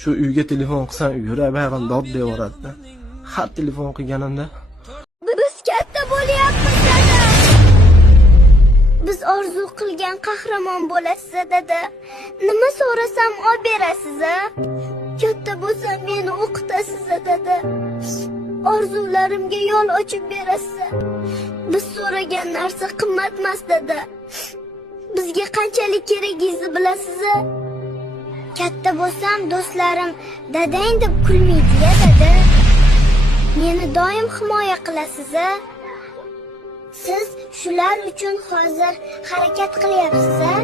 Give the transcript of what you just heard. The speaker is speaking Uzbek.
Shu uyga telefon qilsam, yurak bag'rim dod devoradi. Har telefon qilganimda Biz katta bo'lyapmiz dada. Biz orzu qilgan qahramon bo'lasiz dada. Nima so'rasam olib berasiz a? Katta bo'lsam meni o'qitasiz dada. Orzularimga yo'l ochib berasiz. Biz so'ragan narsa qimmatmas dada. Bizga qanchalik keragingizni bilasiz a? Katta bo'lsam do'stlarim dadang deb kulmaydi-ya dada. Meni doim himoya qilasiz a? Siz shular uchun hozir harakat qilyapsiz a?